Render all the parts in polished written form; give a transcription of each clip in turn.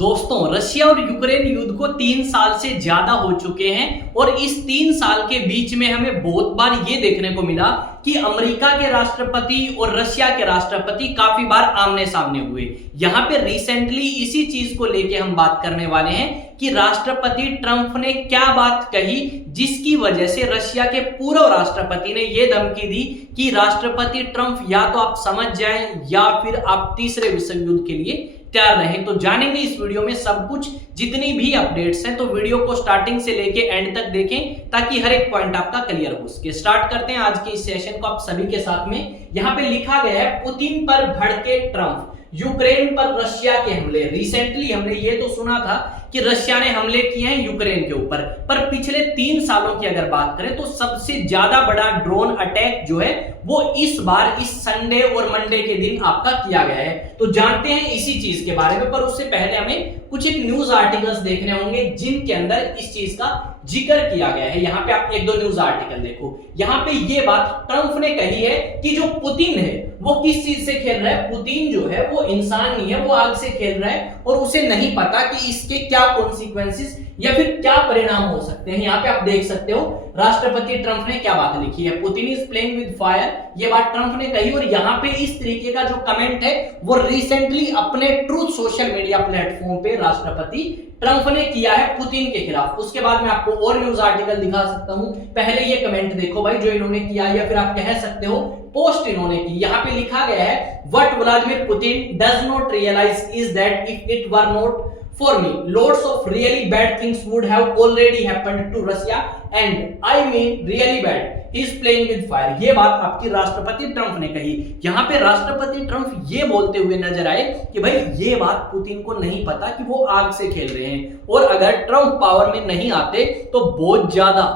दोस्तों, रशिया और यूक्रेन युद्ध को 3 साल से ज्यादा हो चुके हैं और इस 3 साल के बीच में हमें बहुत बार ये देखने को मिला कि अमेरिका के राष्ट्रपति और रशिया के राष्ट्रपति काफी बार आमने सामने हुए। यहाँ पे रिसेंटली इसी चीज को लेके हम बात करने वाले हैं कि राष्ट्रपति ट्रंप ने क्या बात कही जिसकी वजह से रशिया के पूर्व राष्ट्रपति ने यह धमकी दी कि राष्ट्रपति ट्रंप या तो आप समझ जाएं या फिर आप तीसरे विश्व युद्ध के लिए तैयार रहें। तो जानेंगे इस वीडियो में सब कुछ, जितनी भी अपडेट्स हैं। तो वीडियो को स्टार्टिंग से लेके एंड तक देखें ताकि हर एक पॉइंट आपका क्लियर हो सके। स्टार्ट करते हैं आज के इस सेशन को आप सभी के साथ में। यहाँ पे लिखा गया है, पुतिन पर भड़के ट्रंप, यूक्रेन पर रशिया के हमले। रिसेंटली हमने ये तो सुना था कि रशिया ने हमले किए हैं यूक्रेन के ऊपर, पर पिछले 3 सालों की अगर बात करें तो सबसे ज्यादा बड़ा ड्रोन अटैक जो है वो इस बार इस संडे और मंडे के दिन आपका किया गया है। तो जानते हैं इसी चीज के बारे में, पर उससे पहले हमें कुछ एक न्यूज आर्टिकल्स देखने होंगे जिनके अंदर इस चीज का जिक्र किया गया है। यहाँ पे आप एक दो न्यूज आर्टिकल देखो। यहाँ पे ये बात ट्रंप ने कही है कि जो पुतिन है वो किस चीज से खेल रहा है। पुतिन जो है वो इंसान नहीं है, वो आग से खेल रहा है और उसे नहीं पता कि इसके क्या कॉन्सिक्वेंसेस या फिर क्या परिणाम हो सकते हैं। यहाँ पे आप देख सकते हो राष्ट्रपति ट्रंप ने क्या बात लिखी है, Putin is playing with fire, ये बात ट्रंप ने कही। और यहाँ पे इस तरीके का जो कमेंट है वो रिसेंटली अपने ट्रूथ सोशल मीडिया प्लेटफॉर्म पे राष्ट्रपति ट्रंप ने किया है पुतिन के खिलाफ। उसके बाद मैं आपको और न्यूज आर्टिकल दिखा सकता हूं। पहले ये कमेंट देखो भाई जो इन्होंने किया, या फिर आप कह सकते हो पोस्ट इन्होंने की। यहाँ पे लिखा गया है, what Vladimir Putin does not realise is that if it were not for me, lots of really bad things would have already happened to Russia and I mean really bad. He is playing with fire. ये बात आपकी राष्ट्रपति Trump ने कही। यहाँ पे राष्ट्रपति Trump ये बोलते हुए नजर आए कि भाई ये बात पुतिन को नहीं पता कि वो आग से खेल रहे हैं, और अगर ट्रंप पावर में नहीं आते तो बहुत ज्यादा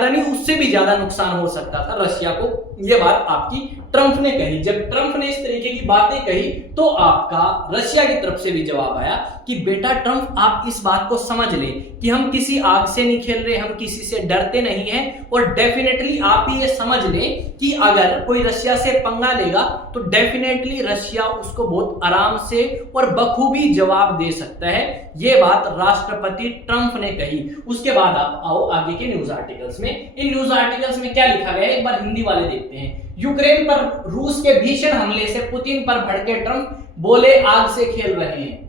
नहीं, उससे भी ज्यादा नुकसान हो सकता था रशिया को। यह बात आपकी ट्रंप ने कही। जब ट्रंप ने इस तरीके की बातें कही तो आपका रशिया की तरफ से भी जवाब आया कि बेटा ट्रंप, आप इस बात को समझ लें कि हम किसी आग से नहीं खेल रहे, हम किसी से डरते नहीं हैं, और डेफिनेटली आप ये समझ लें कि अगर कोई रशिया से पंगा लेगा तो डेफिनेटली रशिया उसको बहुत आराम से और बखूबी जवाब दे सकता है। यह बात राष्ट्रपति ट्रंप ने कही। उसके बाद आप आओ आगे के न्यूज आर्टिकल्स में। इन न्यूज आर्टिकल्स में क्या लिखा गया है, एक बार हिंदी वाले देखते हैं। यूक्रेन पर रूस के भीषण हमले से पुतिन पर भड़के ट्रंप, बोले आग से खेल रहे हैं।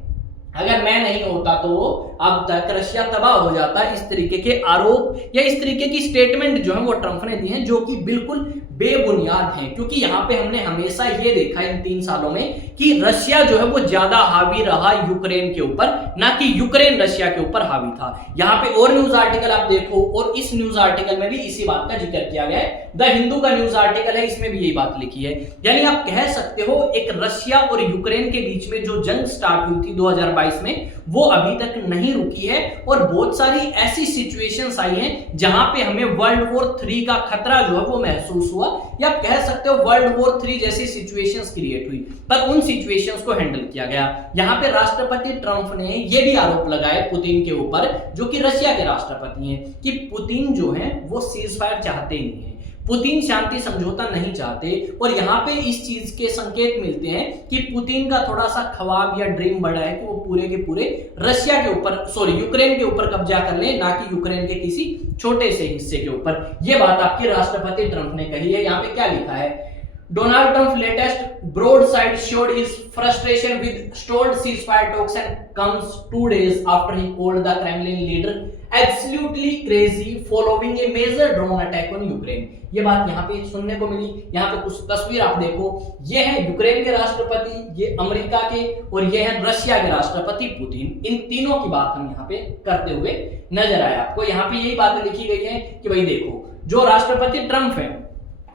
अगर मैं नहीं होता तो अब तक रशिया तबाह हो जाता। इस तरीके के आरोप या इस तरीके की स्टेटमेंट जो है वो ट्रंप ने दी हैं, जो कि बिल्कुल बेबुनियाद हैं। क्योंकि यहाँ पे हमने हमेशा ये देखा इन 3 सालों में कि रशिया जो है वो ज्यादा हावी रहा यूक्रेन के ऊपर, ना कि यूक्रेन रशिया के ऊपर हावी था। यहाँ पे और न्यूज आर्टिकल आप देखो, और इस न्यूज आर्टिकल में भी इसी बात का जिक्र किया गया है। द हिंदू का न्यूज आर्टिकल है, इसमें भी यही बात लिखी है। यानी आप कह सकते हो एक रशिया और यूक्रेन के बीच में जो जंग स्टार्ट हुई थी 2022 में, वो अभी तक नहीं रुकी है, और बहुत सारी ऐसी सिचुएशंस आई हैं जहां पे हमें वर्ल्ड वॉर 3 का खतरा जो है वो महसूस हुआ, या आप कह सकते हो वर्ल्ड वॉर 3 जैसी सिचुएशंस क्रिएट हुई, पर उन सिचुएशंस को हैंडल किया गया। यहां पे राष्ट्रपति ट्रंप ने ये भी आरोप लगाए पुतिन के ऊपर, जो कि रशिया के राष्ट्रपति हैं, कि पुतिन जो है वो सीज फायर चाहते ही नहीं है, पुतिन शांति समझौता नहीं चाहते। और यहाँ पे इस चीज के संकेत मिलते हैं कि पुतिन का थोड़ा सा ख्वाब या ड्रीम बड़ा है कि वो पूरे के पूरे रशिया के ऊपर, यूक्रेन के ऊपर कब्जा कर ले, ना कि यूक्रेन के किसी छोटे से हिस्से के ऊपर। ये बात आपकी राष्ट्रपति ट्रंप ने कही है। यहाँ पे क्या लिखा है, Donald Trump's latest broadside showed his frustration with stalled ceasefire talks and comes 2 days after he called the Kremlin leader absolutely crazy following a major drone attack on Ukraine. ये बात यहाँ पे सुनने को मिली। यहाँ पे कुछ तस्वीर आप देखो, ये है यूक्रेन के राष्ट्रपति, ये अमेरिका के, और ये है रशिया के राष्ट्रपति पुतिन। इन तीनों की बात हम यहाँ पे करते हुए नजर आए आपको। यहाँ पे यही बातें लिखी गई है कि भाई देखो, जो राष्ट्रपति ट्रंप है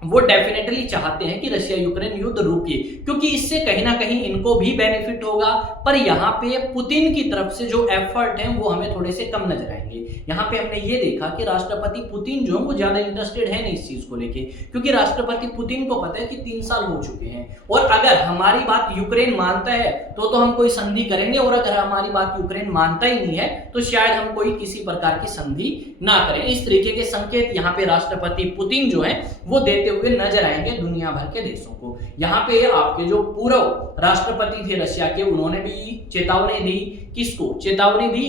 वो डेफिनेटली चाहते हैं कि रशिया यूक्रेन युद्ध रुके, क्योंकि इससे कहीं ना कहीं इनको भी बेनिफिट होगा। पर यहाँ पे पुतिन की तरफ से जो एफर्ट है वो हमें थोड़े से कम नजर आएंगे। यहाँ पे हमने ये देखा कि राष्ट्रपति पुतिन जो है वो ज्यादा इंटरेस्टेड है नहीं इस चीज को लेके, क्योंकि राष्ट्रपति पुतिन को पता है कि 3 साल हो चुके हैं, और अगर हमारी बात यूक्रेन मानता है तो हम कोई संधि करेंगे, और अगर हमारी बात यूक्रेन मानता ही नहीं है तो शायद हम कोई किसी प्रकार की संधि ना करें। इस तरीके के संकेत यहाँ पे राष्ट्रपति पुतिन जो है वो देते हुए नजर आएंगे दुनिया भर के देशों को। यहाँ पे आपके जो पूर्व राष्ट्रपति थे रशिया के, उन्होंने भी चेतावनी दी। किसको चेतावनी दी?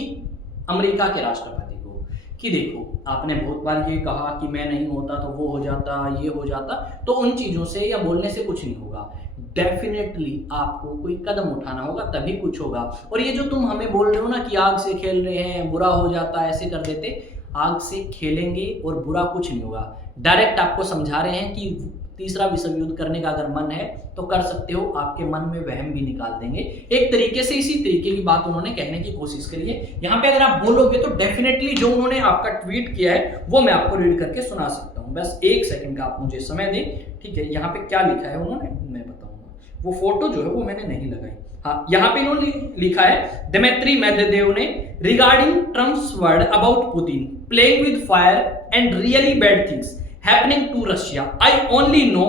अमेरिका के राष्ट्रपति को, कि देखो आपने बहुत बार ये कहा कि मैं नहीं होता तो वो हो जाता, ये हो जाता, तो उन चीजों से या बोलने से कुछ नहीं होगा। डेफिनेटली आपको कोई कदम उठाना होगा तभी कुछ होगा। और ये जो तुम हमें बोल रहे हो ना कि आग से खेल रहे हैं, बुरा हो जाता, ऐसे कर देते, आग से खेलेंगे और बुरा कुछ नहीं होगा। डायरेक्ट आपको समझा रहे हैं कि तीसरा विश्व युद्ध करने का अगर मन है तो कर सकते हो, आपके मन में वहम भी निकाल देंगे। एक तरीके से इसी तरीके की बात उन्होंने कहने की कोशिश करी है। यहाँ पे अगर आप बोलोगे तो डेफिनेटली जो उन्होंने आपका ट्वीट किया है वो मैं आपको रीड करके सुना सकता हूँ। बस 1 सेकंड का आप मुझे समय दें, ठीक है। यहाँ पे क्या लिखा है उन्होंने मैं बताऊंगा, वो फोटो जो है वो मैंने नहीं लगाई। हाँ, यहाँ पे इन्होंने लिखा है दिमित्री मेदवेदेव ने, regarding Trump's word about Putin playing with fire and really bad things happening to Russia, I only know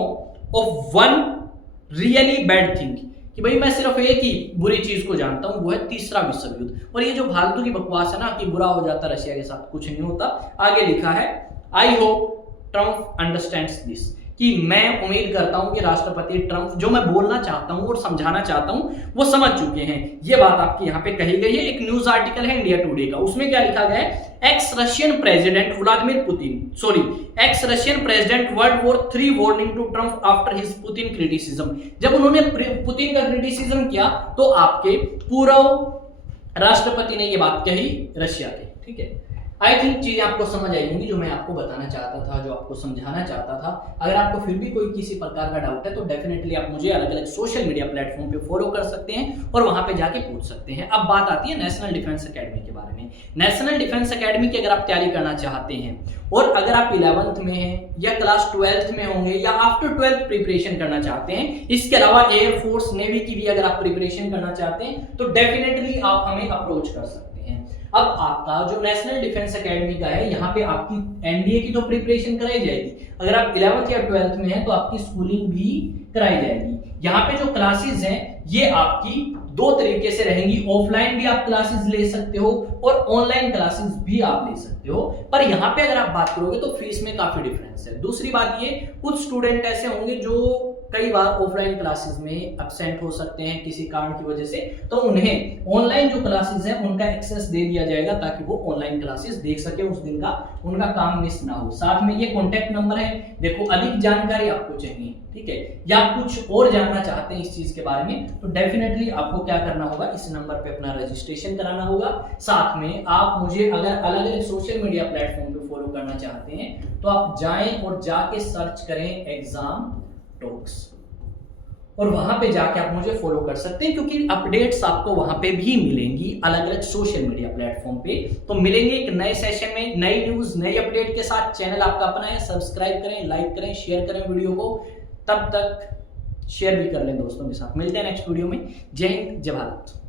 of one really bad thing, कि भाई मैं सिर्फ एक ही बुरी चीज को जानता हूं, वो है तीसरा विश्व युद्ध। और ये जो फालतू की बकवास है ना कि बुरा हो जाता रशिया के साथ, कुछ नहीं होता। आगे लिखा है, I hope Trump understands this, कि मैं उम्मीद करता हूं कि राष्ट्रपति ट्रंप जो मैं बोलना चाहता हूं और समझाना चाहता हूं वो समझ चुके हैं। ये बात आपकी यहां पे कही गई है। एक न्यूज आर्टिकल है इंडिया टुडे का, उसमें क्या लिखा गया है, ex Russian president Vladimir Putin, ex Russian president world war 3 warning to Trump after his Putin criticism. जब उन्होंने पुतिन का क्रिटिसिज्म किया तो आपके पूर्व राष्ट्रपति ने ये बात कही रशिया के, ठीक है। आई थिंक चीजें आपको समझ आई होंगी जो मैं आपको बताना चाहता था, जो आपको समझाना चाहता था। अगर आपको फिर भी कोई किसी प्रकार का डाउट है तो डेफिनेटली आप मुझे अलग अलग सोशल मीडिया प्लेटफॉर्म पे फॉलो कर सकते हैं और वहां पे जाके पूछ सकते हैं। अब बात आती है नेशनल डिफेंस एकेडमी के बारे में। नेशनल डिफेंस एकेडमी की अगर आप तैयारी करना चाहते हैं और अगर आप 11th में हैं या क्लास 12th में होंगे या आफ्टर 12th प्रिपरेशन करना चाहते हैं, इसके अलावा एयरफोर्स नेवी की भी अगर आप प्रिपरेशन करना चाहते हैं तो डेफिनेटली आप हमें अप्रोच कर सकते हैं। अब आपका जो नेशनल डिफेंस एकेडमी का है, यहाँ पे आपकी एनडीए की तो प्रिपरेशन कराई जाएगी। अगर आप 11th या 12th में हैं तो आपकी स्कूलिंग भी कराई जाएगी। यहाँ पे जो क्लासेस हैं ये आपकी 2 तरीके से रहेंगी, ऑफलाइन भी आप क्लासेस ले सकते हो और ऑनलाइन क्लासेस भी आप ले सकते हो। पर यहाँ पे अगर आप बात करोगे तो फीस में काफी डिफरेंस है। दूसरी बात ये, कुछ स्टूडेंट ऐसे होंगे जो कई बार ऑफलाइन क्लासेस में एब्सेंट हो सकते हैं किसी कारण की वजह से, तो उन्हें ऑनलाइन जो क्लासेस हैं उनका एक्सेस दे दिया जाएगा ताकि वो ऑनलाइन क्लासेस देख सके, उस दिन का उनका काम मिस ना हो। साथ में ये कॉन्टैक्ट नंबर है, देखो अधिक जानकारी आपको चाहिए, ठीक है, या कुछ और जानना चाहते हैं इस चीज के बारे में तो डेफिनेटली आपको क्या करना होगा, इस नंबर पे अपना रजिस्ट्रेशन कराना होगा। साथ में आप मुझे अगर अलग अलग सोशल मीडिया प्लेटफॉर्म पे फॉलो करना चाहते हैं तो आप जाएं और जाके सर्च करें एग्जाम टॉक्स और वहां पे जाके आप मुझे फॉलो कर सकते हैं, क्योंकि अपडेट्स आपको वहां पे भी मिलेंगी अलग अलग सोशल मीडिया प्लेटफॉर्म पे। तो मिलेंगे एक नए सेशन में नई न्यूज नई अपडेट के साथ। चैनल आपका अपना है, सब्सक्राइब करें, लाइक करें, शेयर करें वीडियो को। तब तक शेयर भी कर लें दोस्तों के साथ। मिलते हैं नेक्स्ट वीडियो में। जय हिंद, जय भारत।